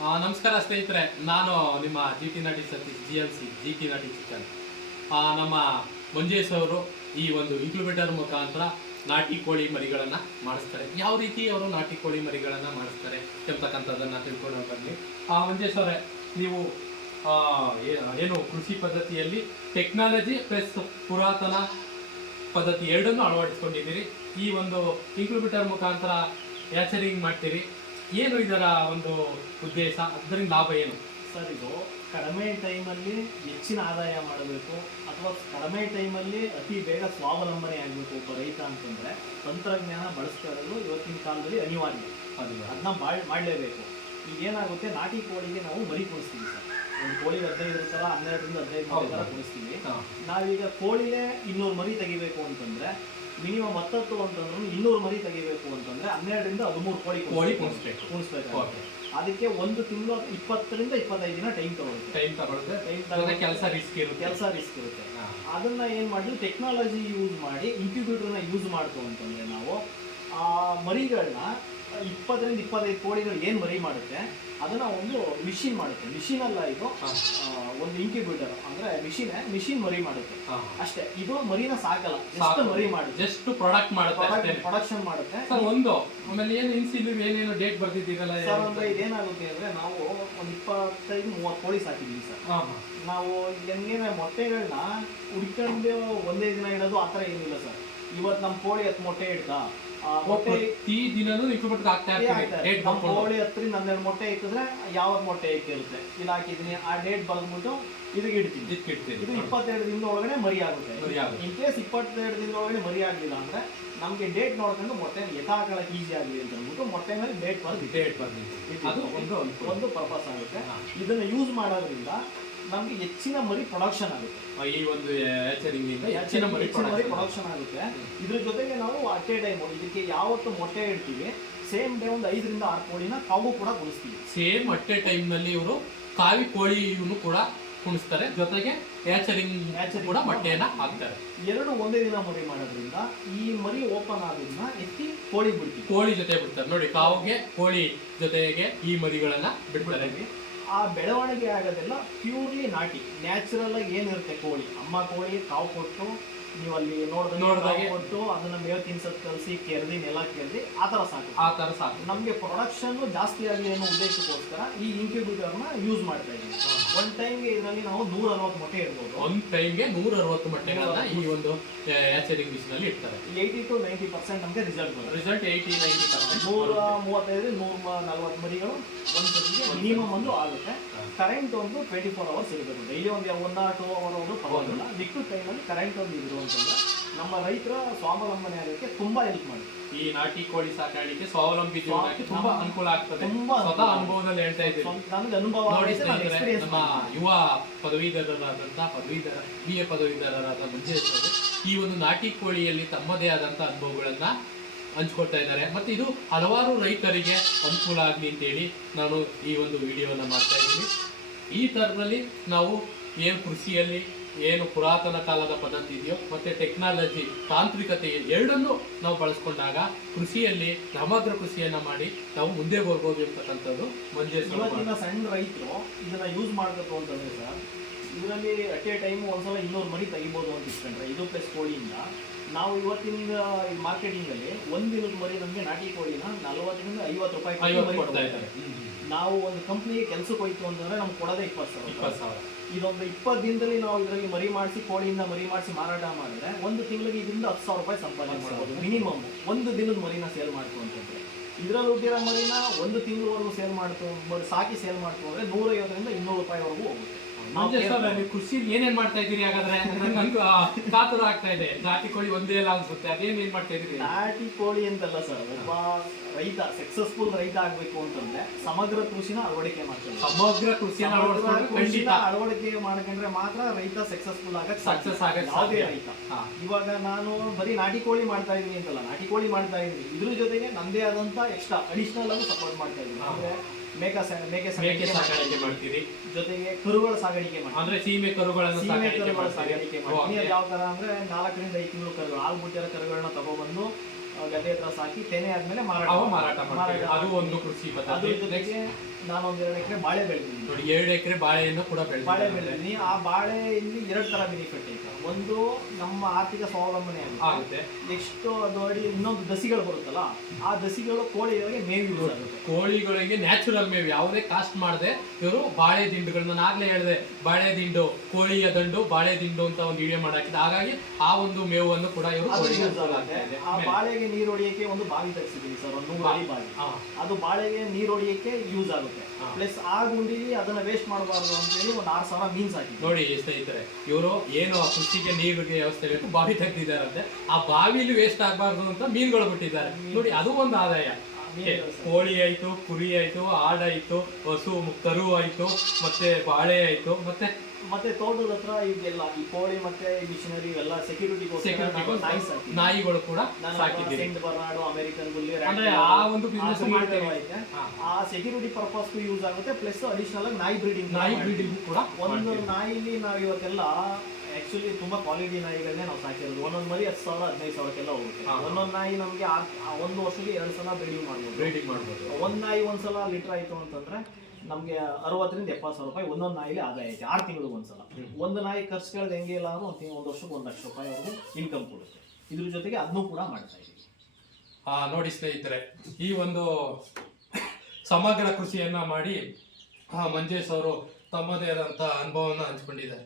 ನಮಸ್ಕಾರ ಸ್ನೇಹಿತರೆ, ನಾನು ನಿಮ್ಮ ಜಿ ಟಿ ನಟಿ Satish G L C G T ನಟಿ ಚಿಕನ್ ನಮ್ಮ ಮಂಜೇಶ್ ಅವರು ಈ ಒಂದು ಇನ್ಕ್ಯುಬೇಟರ್ ಮುಖಾಂತರ ನಾಟಿ ಕೋಳಿ ಮರಿಗಳನ್ನು ಮಾಡಿಸ್ತಾರೆ. ಯಾವ ರೀತಿ ಅವರು ನಾಟಿ ಕೋಳಿ ಮರಿಗಳನ್ನು ಮಾಡಿಸ್ತಾರೆ ಎಂಬತಕ್ಕಂಥದ್ದನ್ನು ತಿಳ್ಕೊಂಡು ಆ, ಮಂಜೇಶ್ ಅವರೇ, ನೀವು ಏನು ಕೃಷಿ ಪದ್ಧತಿಯಲ್ಲಿ ಟೆಕ್ನಾಲಜಿ ಪ್ಲಸ್ ಪುರಾತನ ಪದ್ಧತಿ ಎರಡನ್ನೂ ಅಳವಡಿಸ್ಕೊಂಡಿದ್ದೀರಿ. ಈ ಒಂದು ಇನ್ಕ್ಯುಬೇಟರ್ ಮುಖಾಂತರ ಹ್ಯಾಚರಿಂಗ್ ಮಾಡ್ತೀರಿ? ಏನು ಇದರ ಒಂದು ಉದ್ದೇಶ? ಅದರಿಂದ ಲಾಭ ಏನು? ಸರ್ ಇದು ಕಡಿಮೆ ಟೈಮಲ್ಲಿ ಹೆಚ್ಚಿನ ಆದಾಯ ಮಾಡಬೇಕು ಅಥವಾ ಕಡಿಮೆ ಟೈಮಲ್ಲಿ ಅತಿ ಬೇಗ ಸ್ವಾವಲಂಬನೆ ಆಗಬೇಕು ಒಬ್ಬ ರೈತ ಅಂತಂದರೆ ತಂತ್ರಜ್ಞಾನ ಬಳಸ್ತಾ ಇರೋದು ಇವತ್ತಿನ ಕಾಲದಲ್ಲಿ ಅನಿವಾರ್ಯ. ಅದನ್ನ ಮಾಡಿ ಮಾಡಲೇಬೇಕು. ಈಗ ಏನಾಗುತ್ತೆ? ನಾಟಿ ಕೋಳಿಗೆ ನಾವು ಮರಿ ಕೊಡಿಸ್ತೀವಿ ಸರ್. ಒಂದು ಕೋಳಿ ಹದಿನೈದು ಇರುತ್ತಲ್ಲ ಹನ್ನೆರಡರಿಂದ ಹದಿನೈದು ಹೌದು. ಕೊಡಿಸ್ತೀವಿ. ನಾವೀಗ ಕೋಳಿನೇ ಇನ್ನೂರು ಮರಿ ತೆಗಿಬೇಕು ಅಂತಂದ್ರೆ ಮಿನಿಮಮ್ ಹತ್ತತ್ತು ಅಂತಂದ್ರೂ ಇನ್ನೂರು ಮರಿ ತೆಗಿಬೇಕು ಅಂತಂದ್ರೆ ಹನ್ನೆರಡರಿಂದ ಹದಿಮೂರು ಕೋಳಿ ಕೋಳಿ ಕುಣಿಸ್ಬೇಕು. ಕುಣಿಸ್ಬೇಕು. ಅದಕ್ಕೆ ಒಂದು ತಿಂಗಳು ಇಪ್ಪತ್ತರಿಂದ ಇಪ್ಪತ್ತೈದು ದಿನ ಟೈಮ್ ತಗೊಳುತ್ತೆ ಟೈಮ್ ತಗೊಳುತ್ತೆ ಟೈಮ್ ತಗೊಂಡ್ರೆ ಕೆಲಸ ರಿಸ್ಕ್ ಇರುತ್ತೆ. ಕೆಲಸ ರಿಸ್ಕ್ ಇರುತ್ತೆ. ಅದನ್ನ ಏನ್ ಮಾಡಿದ್ರು ಟೆಕ್ನಾಲಜಿ ಯೂಸ್ ಮಾಡಿ ಇನ್ಕ್ಯುಬೇಟರ್ನ ಯೂಸ್ ಮಾಡ್ತು ಅಂತಂದ್ರೆ ನಾವು ಆ ಮರಿಗಳನ್ನ ಇಪ್ಪತ್ತರಿಂದ ಇಪ್ಪತ್ತೈದು ಕೋಳಿಗಳು ಏನು ಮರಿ ಮಾಡುತ್ತೆ ಅದನ್ನ ಒಂದು ಮಿಷಿನ್ ಮಾಡುತ್ತೆ. ಮಿಷಿನ್ ಅಲ್ಲ ಇದು ಒಂದು ಇನ್ಕ್ಯುಬೇಟರ್ ಅಂದ್ರೆ ಮಿಷಿನ್ ಮಿಷಿನ್ ಮರಿ ಮಾಡುತ್ತೆ. ಅಷ್ಟೇ. ಇದು ಮರಿನ ಸಾಕಲ್ಲ ಜಸ್ಟ್. ಮರಿ ಮಾಡುತ್ತೆ. ಜಸ್ಟ್ ಪ್ರಾಡಕ್ಟ್ ಮಾಡುತ್ತೆ ಪ್ರೊಡಕ್ಷನ್ ಮಾಡುತ್ತೆ. ಸರ್ ಒಂದು. ಆಮೇಲೆ ಏನು ಇನ್ಸಿಲ್ ಏನೇನು ಡೇಟ್ ಬರ್ತಿದ್ದೀರಲ್ಲ ಸರ್ ಅಂದ್ರೆ ಇದೇನಾಗುತ್ತೆ ಅಂದ್ರೆ ನಾವು ಒಂದು ಇಪ್ಪತ್ತೈದು ಮೂವತ್ತು ಕೋಳಿ ಸಾಕಿದ್ವಿ ಸರ್. ನಾವು ಹೆಂಗೇನೆ ಮೊಟ್ಟೆಗಳನ್ನ ಹುಡ್ಕೊಂಡು ಒಂದೇ ದಿನ ಇಡೋದು ಆ ಥರ ಏನಿಲ್ಲ ಸರ್. ಇವತ್ತು ನಮ್ಮ ಕೋಳಿ ಹತ್ತು ಮೊಟ್ಟೆ ಇಡ್ತಾ. ಆ ಮೊಟ್ಟೆ ಪ್ರತಿ ದಿನನೂ ಆಗ್ತಾ ಇರ್ತೀವಿ ಡೇಟ್ ಇದೆ. ನಮ್ಮ ಕೋಳಿ ಹತ್ರ ಹನ್ನೆರಡು ಮೊಟ್ಟೆ ಇಕ್ಕಿದ್ರೆ ಯಾವ ಮೊಟ್ಟೆ ಇಕ್ಕಿರುತ್ತೆ ಇಲ್ಲಿ ಹಾಕಿದ್ದೀನಿ ಆ ಡೇಟ್ ಬಂದ್ಬಿಟ್ಟು ಇದಕ್ಕೆ ಇಡ್ತೀನಿ. ಇಟ್ಬಿಡ್ತೀರಿ ಇದು ಇಪ್ಪತ್ತೆರಡು ದಿನದ ಒಳಗಡೆ ಮರಿ ಆಗುತ್ತೆ. ಇನ್ ಕೇಸ್ ಇಪ್ಪತ್ತೆರಡು ದಿನದ ಒಳಗಡೆ ಮರಿ ಆಗಲಿಲ್ಲ ಅಂದ್ರೆ ನಮಗೆ ಡೇಟ್ ನೋಡ್ಕೊಂಡು ಮೊಟ್ಟೆ ಎತ್ತಾಕೊಳ್ಳಕ್ಕೆ ಈಸಿ ಆಗಲಿ ಅಂತ ಅಂದ್ಬಿಟ್ಟು ಮೊಟ್ಟೆ ಮೇಲೆ ಡೇಟ್ ಬರ್ದು ಡೇಟ್ ಬರ್ತಿದ್ದೀವಿ ಅದು ಒಂದು ಒಂದು ಪರ್ಪಸ್ ಆಗುತ್ತೆ. ಇದನ್ನ ಯೂಸ್ ಮಾಡೋದ್ರಿಂದ ನಮಗೆ ಹೆಚ್ಚಿನ ಮರಿ ಪ್ರೊಡಕ್ಷನ್ ಆಗುತ್ತೆ. ಈ ಒಂದು ಹೆಚ್ಚಿನ ಮರಿ ಮರಿ. ಪ್ರೊಡಕ್ಷನ್ ಆಗುತ್ತೆ. ಇದ್ರ ಜೊತೆಗೆ ನಾವು ಅಟ್ ಎ ಟೈಮ್ ಇದಕ್ಕೆ ಯಾವತ್ತು ಮೊಟ್ಟೆ ಇಡ್ತೀವಿ ಸೇಮ್ ಡೇ ಒಂದು ಐದರಿಂದ ಆರು ಕೋಳಿನ ಕಾವು ಕೂಡ ಕುಣಿಸ್ತೀವಿ ಸೇಮ್ ಅಟ್ಟೆ ಟೈಮ್ನಲ್ಲಿ ಇವರು ಕಾವಿ ಕೋಳಿಯನ್ನು ಕೂಡ ಕುಣಿಸ್ತಾರೆ ಜೊತೆಗೆ ಹ್ಯಾಚರಿಂಗ್ ಕೂಡ ಮೊಟ್ಟೆಯನ್ನು ಹಾಕ್ತಾರೆ. ಎರಡು ಒಂದೇ ದಿನ ಮರಿ ಮಾಡೋದ್ರಿಂದ ಈ ಮರಿ ಓಪನ್ ಆಗೋದನ್ನ ಎತ್ತಿ ಕೋಳಿ ಬಿಡ್ತೀವಿ. ಕೋಳಿ ಜೊತೆ ಬಿಡ್ತಾರೆ. ನೋಡಿ ಕಾವುಗೆ ಕೋಳಿ ಜೊತೆಗೆ ಈ ಮರಿಗಳನ್ನ ಬಿಡ್ತಾರೆ. ಆ ಬೆಳವಣಿಗೆ ಆಗೋದೆಲ್ಲ ಪ್ಯೂರ್ಲಿ ನಾಟಿ ನ್ಯಾಚುರಲ್ ಆಗಿ ಏನಿರುತ್ತೆ ಕೋಳಿ? ಅಮ್ಮ ಕೋಳಿ ಕಾವು ಕೊಟ್ಟು ನೀವು ಅಲ್ಲಿ ನೋಡಿದಾಗ ನೋಡಿದಾಗೆ ಕೊಟ್ಟು ಅದನ್ನ ಮೇವು ತಿನ್ಸೋದ್ ಕಲಸಿ ಕೆರೆದಿ ನೆಲ ಕೆರೆದಿ ಆ ಥರ ಸಾಕು. ಆ ತರ ಸಾಕು. ನಮಗೆ ಪ್ರೊಡಕ್ಷನ್ ಜಾಸ್ತಿ ಆಗಲಿ ಅನ್ನೋ ಉದ್ದೇಶಕ್ಕೋಸ್ಕರ ಈ ಇನ್ಕ್ಯುಬೇಟರ್ನ ಯೂಸ್ ಮಾಡ್ತಾ ಇದ್ದೀವಿ. ಒನ್ ಟೈಮ್ಗೆ ಇದರಲ್ಲಿ ನಾವು ನೂರ ಅರವತ್ತು ಮೊಟ್ಟೆ ಇರ್ಬೋದು. ಒಂದ್ ಟೈಮ್ಗೆ ನೂರ ಅರವತ್ತು ಮೊಟ್ಟೆಗಳನ್ನ ಈ ಒಂದು ಹ್ಯಾಚರಿಂಗ್ ಮಿಷನ್ ಅಲ್ಲಿ ಇಡ್ತಾರೆ. ಏಯ್ಟಿ ಟು ನೈಂಟಿ ಪರ್ಸೆಂಟ್ ನಮಗೆ ರಿಸಲ್ಟ್ ಬರುತ್ತೆ. ರಿಸಲ್ಟ್ ಏಯ್ಟಿ ನೈಂಟಿ ನೂರ ಪರ್ಸೆಂಟ್ ಮೂವತ್ತೈದು ನೂರ ನಲ್ವತ್ತು ಮರಿಗಳು ಒಂದು ಮಿನಿಮಮ್ ಒಂದು ಆಗುತ್ತೆ. ಕರೆಂಟ್ ಒಂದು ಟ್ವೆಂಟಿ ಫೋರ್ ಅವರ್ಸ್ ಇರಬೇಕು ಡೈಲಿ ಒಂದು ಒನ್ ಆರ್ ಟೂ ಅವರ್ ಒಂದು ಪರವಾಗಿಲ್ಲ. ಲಿಕ್ವಿಡ್ ಟೈಮಲ್ಲಿ ಕರೆಂಟ್ ಒಂದು ಇರುವಂತಂದ್ರೆ ನಮ್ಮ ರೈತರ ಸ್ವಾವಲಂಬನೆ ಆಗೋಕ್ಕೆ ತುಂಬಾ ಹೆಲ್ಪ್ ಮಾಡಿದೆ ಈ ನಾಟಿ ಕೋಳಿ ಸಾಕಾಣಿಕೆ ಸ್ವಾವಲಂಬಿ ಜೀವನಕ್ಕೆ ತುಂಬಾ ಅನುಕೂಲ ಆಗ್ತದೆ. ತುಂಬಾ ಸ್ವತಃ ಅನುಭವದಲ್ಲಿ ಹೇಳ್ತಾ ಇದ್ದೀನಿ. ನನಗೆ ಅನುಭವ ನೋಡಿ ಆಗಿದೆ, ಸ್ನೇಹಿತರೆ ನಮ್ಮ. ಯುವ ಪದವೀಧರರಾದಂತಹ ಪದವೀಧರ ಬಿ ಎ ಪದವೀಧರರಾದ ಅವರು ಈ ಒಂದು ನಾಟಿ ಕೋಳಿಯಲ್ಲಿ ತಮ್ಮದೇ ಆದಂತಹ ಅನುಭವಗಳನ್ನ ಹಂಚ್ಕೊಳ್ತಾ ಇದ್ದಾರೆ. ಮತ್ತೆ ಇದು ಹಲವಾರು ರೈತರಿಗೆ ಅನುಕೂಲ ಆಗಲಿ ಅಂತೇಳಿ ನಾನು ಈ ಒಂದು ವಿಡಿಯೋನ ಮಾಡ್ತಾ ಇದ್ದೀನಿ. ಈ ಥರದಲ್ಲಿ ನಾವು ಏನು ಕೃಷಿಯಲ್ಲಿ ಏನು ಪುರಾತನ ಕಾಲದ ಪದ್ಧತಿ ಇದೆಯೋ ಮತ್ತು ಟೆಕ್ನಾಲಜಿ ತಾಂತ್ರಿಕತೆ ಎರಡನ್ನೂ ನಾವು ಬಳಸ್ಕೊಂಡಾಗ ಕೃಷಿಯಲ್ಲಿ ಸಮಗ್ರ ಕೃಷಿಯನ್ನು ಮಾಡಿ ನಾವು ಮುಂದೆ ಬರ್ಬೋದು ಮಂಜೇಶ್ ಅವರು ಇವತ್ತಿನ ಸಣ್ಣ ರೈತರು ಇದನ್ನು ಯೂಸ್ ಮಾಡಬೇಕು ಅಂತಂದರೆ ಸರ್ ಇದರಲ್ಲಿ ಅಟ್ ಎ ಟೈಮ್ ಒಂದ್ಸಲ ಇನ್ನೂರು ಮರಿ ತೆಗಿಬೋದು ಅಂತ ಇಟ್ಕೊಂಡ್ರೆ ಇದು ಪ್ಲಸ್ ಕೋಳಿಯಿಂದ. ನಾವು ಇವತ್ತಿನ ಮಾರ್ಕೆಟಿಂಗಲ್ಲಿ ಅಲ್ಲಿ ಒಂದ್ ದಿನದ ಮರಿ ನಮಗೆ ನಾಟಿ ಕೋಳಿನ ನಲವತ್ತರಿಂದ ಐವತ್ತು ರೂಪಾಯಿ ಕೊಡ್ತಾ ಇದ್ದಾರೆ. ನಾವು ಒಂದು ಕಂಪ್ನಿಗೆ ಕೆಲಸಕ್ಕೆ ಹೋಯ್ತು ಅಂತಂದ್ರೆ ನಮ್ಗೆ ಕೊಡೋದೇ ಇಪ್ಪತ್ತು ಸಾವಿರ. ಇಪ್ಪತ್ತು ಸಾವಿರ. ಇದೊಂದು ಇಪ್ಪತ್ತು ದಿನದಲ್ಲಿ ನಾವು ಇದರಲ್ಲಿ ಮರಿ ಮಾಡಿಸಿ ಕೋಳಿಯಿಂದ ಮರಿ ಮಾಡಿಸಿ ಮಾರಾಟ ಮಾಡಿದ್ರೆ ಒಂದು ತಿಂಗಳಿಗೆ ಇದರಿಂದ ಹತ್ತು ಸಾವಿರ ರೂಪಾಯಿ ಸಂಪಾದನೆ ಮಾಡ್ಬೋದು ಮಿನಿಮಮ್. ಒಂದು ದಿನದ ಮರಿನ ಸೇಲ್ ಮಾಡ್ತು ಅಂತಂದ್ರೆ ಇದರಲ್ಲಿ ಹುಟ್ಟಿರೋ ಮರಿನ ಒಂದು ತಿಂಗಳವರೆಗೂ ಸೇಲ್ ಮಾಡ್ತು ಸಾಕಿ ಸೇಲ್ ಮಾಡ್ತು ಅಂದ್ರೆ ನೂರೈವತ್ತರಿಂದ ಇನ್ನೂರು ರೂಪಾಯಿವರೆಗೂ ಹೋಗುತ್ತೆ. ಮಂಜೇಶ್ ಅವರೇ, ನೀವು ಕೃಷಿಲಿ ಏನೇನ್ ಮಾಡ್ತಾ ಇದ್ದೀರಿ ಹಾಗಾದ್ರೆ? ನಂಗೆ ಕಾತುರ ಆಗ್ತಾ ಇದೆ. ನಾಟಿ ಕೋಳಿ ಒಂದೇ ಅಲ್ಲ ಅನ್ಸುತ್ತೆ. ಅದೇನ್ ಏನ್ ಮಾಡ್ತಾ ಇದ್ದೀರಿ? ನಾಟಿ ಕೋಳಿ ಅಂತಲ್ಲ ಸರ್ ಒಬ್ಬ ರೈತ ಸಕ್ಸಸ್ಫುಲ್ ರೈತ ಆಗ್ಬೇಕು ಅಂತಂದ್ರೆ ಸಮಗ್ರ ಕೃಷಿನ ಅಳವಡಿಕೆ ಮಾಡ್ತಾರೆ. ಸಮಗ್ರ ಕೃಷಿನ ಅಳವಡಿಸ್ಕೊಂಡು ಖಂಡಿತ. ಅಳವಡಿಕೆ ಮಾಡ್ಕೊಂಡ್ರೆ ಮಾತ್ರ ರೈತ ಸಕ್ಸಸ್ಫುಲ್ ಆಗಕ್ ಸಕ್ಸಸ್ ಆಗಕ್ಕೆ ಯಾವುದೇ. ರೈತ. ಇವಾಗ ನಾನು ಬರೀ ನಾಟಿ ಕೋಳಿ ಮಾಡ್ತಾ ಇದೀನಿ ಅಂತಲ್ಲ ನಾಟಿ ಕೋಳಿ ಮಾಡ್ತಾ ಇದೀನಿ ಇದ್ರ ಜೊತೆಗೆ ನಂದೇ ಆದಂತ ಎಕ್ಸ್ಟ್ರಾ ಅಡಿಷನಲ್ ಆಗಿ ಸಪೋರ್ಟ್ ಮಾಡ್ತಾ ಇದೀನಿ ಹಾ. ಅಂದ್ರೆ ಮೇಕ ಮೇಕೆ ಮೇಕೆ ಸಾಕಾಣಿಕೆ ಮಾಡ್ತೀರಿ. ಜೊತೆಗೆ ಕರುಗಳ ಸಾಗಾಣಿಕೆ ಮಾಡ್ತೀನಿ ಅಂದ್ರೆ ಸೀಮೆ ಕರುಗಳನ್ನು ಸೀಮೆ ಕರುಗಳ ಸಾಗಾಣಿಕೆ. ಅದು ಯಾವ ತರ ಅಂದ್ರೆ ನಾಲ್ಕರಿಂದ ಐದು ತಿಂಗಳು ಕರುಗಳು ಹಾಲು ಬಿಟ್ಟಿರೋ ಕರುಗಳನ್ನ ತಗೊಬಂದು ಗದ್ದೆ ಹತ್ರ ಸಾಕಿ ತೆನೆ ಆದ್ಮೇಲೆ ಮಾರಾಟ ಅವು ಮಾರಾಟ ಮಾಡ್ತೀವಿ ಮಾರಾಟ ಅದು ಒಂದು ಕೃಷಿ ಅದ್ರ ಪದ್ಧತಿ. ನೆಕ್ಸ್ಟ್ ಜೊತೆಗೆ ನಾನೊಂದ್ ಎರಡು ಎಕರೆ ಬಾಳೆ ಬೆಳೆದಿದ್ದೀನಿ. ನೋಡಿ ಎರಡು ಎಕರೆ ಬಾಳೆಯನ್ನು ಕೂಡ ಬಾಳೆ ಬೆಳೆದ ಬೆಳೆದಿದ್ದೀನಿ. ಆ ಬಾಳೆಯಲ್ಲಿ ಎರಡು ತರ ಬೆನಿಫಿಟ್ ಐತೆ ಒಂದು ನಮ್ಮ ಆರ್ಥಿಕ ಸ್ವಾವಲಂಬನೆ ಆಗುತ್ತೆ. ಆಗುತ್ತೆ. ನೆಕ್ಸ್ಟ್ ಅದು ಅಡಿ ಇನ್ನೊಂದು ದಸಿಗಳು ಬರುತ್ತಲ್ಲ ಆ ದಸಿಗಳು ಕೋಳಿಗಳಿಗೆ ಮೇವು ಯೂಸ್ ಆಗುತ್ತೆ. ಕೋಳಿಗಳಿಗೆ ನ್ಯಾಚುರಲ್ ಮೇವು ಯಾವುದೇ ಕಾಸ್ಟ್ ಮಾಡದೆ ಇವರು ಬಾಳೆ ದಿಂಡುಗಳನ್ನ ನಾನು ಆಗ್ಲೇ ಹೇಳಿದೆ ಬಾಳೆ ದಿಂಡು ಕೋಳಿಯ ದಂಡು ಬಾಳೆ ದಿಂಡು ಅಂತ ಒಂದು ವಿಡಿಯೋ ಮಾಡಾಕಿದೆ ಹಾಗಾಗಿ ಆ ಒಂದು ಮೇವನ್ನು ಕೂಡ ಇವರು ಅದು ಆಗುತ್ತೆ. ಆ ಬಾಳೆಗೆ ನೀರು ಹೊಡಿಯಕ್ಕೆ ಒಂದು ಬಾವಿ ತರಿಸಿದ್ದೀವಿ ಸರ್ ಒಂದು ನೂರು ಅಡಿ ಬಾವಿ. ಅದು ಬಾಳೆಗೆ ನೀರು ಹೊಡಿಯಕ್ಕೆ ಯೂಸ್ ಆಗುತ್ತೆ. ಪ್ಲಸ್ ಆ ಗುಂಡಿಲಿ ಅದನ್ನ ವೇಸ್ಟ್ ಮಾಡಬಾರ್ದು ಅಂತೇಳಿ ಒಂದು ಆರು ಸಾವಿರ ಮೀನ್ಸ್ ಹಾಕಿ ನೋಡಿ ಸ್ನೇಹಿತರೆ ಇವರು ಏನು ಆ ಕೃಷಿಗೆ ನೀರಿಗೆ ವ್ಯವಸ್ಥೆ ಬೇಕು ಬಾವಿ ತೆಗೆದಿದ್ದಾರಂತೆ. ಆ ಬಾವಿಲಿ ವೇಸ್ಟ್ ಆಗಬಾರ್ದು ಅಂತ ಮೀನುಗಳು ಬಿಟ್ಟಿದ್ದಾರೆ. ನೋಡಿ ಅದು ಒಂದು ಆದಾಯ. ಕೋಳಿ ಆಯಿತು ಕುರಿ ಆಯಿತು ಆಡಾಯಿತು ಹಸು ಕರು ಆಯಿತು ಮತ್ತೆ ಬಾಳೆ ಆಯಿತು ಮತ್ತೆ? ಮತ್ತೆ ತೋಟದ ಹತ್ರ ಇದೆಲ್ಲ ಈ ಕೋಳಿ ಮತ್ತೆ ಮಿಷಿನರಿ ಎಲ್ಲ ಸೆಕ್ಯೂರಿಟಿ ನಾಯಿ ಸಾಕಿ ನಾಯಿಗಳು ಕೂಡ ಸೆಂಟ್ ಬರ್ನಾಡು ಅಮೆರಿಕನ್ ಅಂದ್ರೆ ಆ ಒಂದು ಬಿಸ್ನೆಸ್ ಮಾಡ್ತೇವೆ ಆ ಸೆಕ್ಯೂರಿಟಿ ಪರ್ಪಸ್ ಯೂಸ್ ಆಗುತ್ತೆ ಪ್ಲಸ್ ಅಡಿಷನಲ್ ಆಗಿ ನಾಯಿ ಬ್ರೀಡಿಂಗ್ ನಾಯಿ ಬ್ರೀಡಿಂಗ್ ಕೂಡ ಒಂದು. ನಾಯಿಲಿ ನಾವು ಇವತ್ತೆಲ್ಲ ಆಕ್ಚುಲಿ ತುಂಬಾ ಕ್ವಾಲಿಟಿ ನಾಯಿಗಳನ್ನೇ ನಾವು ಸಾಕಿರೋದು. ಒಂದೊಂದು ಮರಿ ಹತ್ತು ಸಾವಿರ ಹದಿನೈದು ಸಾವಿರಕ್ಕೆಲ್ಲ ಹೋಗುತ್ತೆ. ಒಂದೊಂದು ನಾಯಿ ನಮಗೆ ಒಂದು ವರ್ಷಕ್ಕೆ ಎರಡು ಸಲ ಬ್ರೀಡಿಂಗ್ ಮಾಡ್ಬೋದು. ಬ್ರೀಡಿಂಗ್ ಮಾಡ್ಬೋದು. ಒಂದು ನಾಯಿ ಒಂದ್ಸಲ ಲೀಟರ್ ಆಯಿತು ಅಂತಂದ್ರೆ ನಮಗೆ ಅರವತ್ತರಿಂದ ಎಪ್ಪತ್ತು ಸಾವಿರ ರೂಪಾಯಿ ಒಂದೊಂದು ನಾಯಿಲಿ ಆದಾಯ ಐತೆ. ಆರು ತಿಂಗಳಿಗೆ ಒಂದ್ಸಲ ಒಂದು ನಾಯಿ ಖರ್ಚು ಕೇಳಿದ ಹೆಂಗೆ ಇಲ್ಲ ಅಂದ್ರೆ ಒಂದು ಒಂದು ವರ್ಷಕ್ಕೆ ಒಂದು ಲಕ್ಷ ರೂಪಾಯಿ ಅವ್ರಿಗೆ ಇನ್ಕಮ್ ಕೊಡುತ್ತೆ. ಇದ್ರ ಜೊತೆಗೆ ಅದನ್ನೂ ಕೂಡ ಮಾಡ್ತಾ ಇದ್ದೀವಿ ಆ, ನೋಡಿ ಸ್ನೇಹಿತರೆ ಈ ಒಂದು ಸಮಗ್ರ ಕೃಷಿಯನ್ನ ಮಾಡಿ ಆ, ಮಂಜೇಶ್ ಅವರು ತಮ್ಮದೇ ಆದಂತಹ ಅನುಭವವನ್ನು ಹಂಚ್ಕೊಂಡಿದ್ದಾರೆ.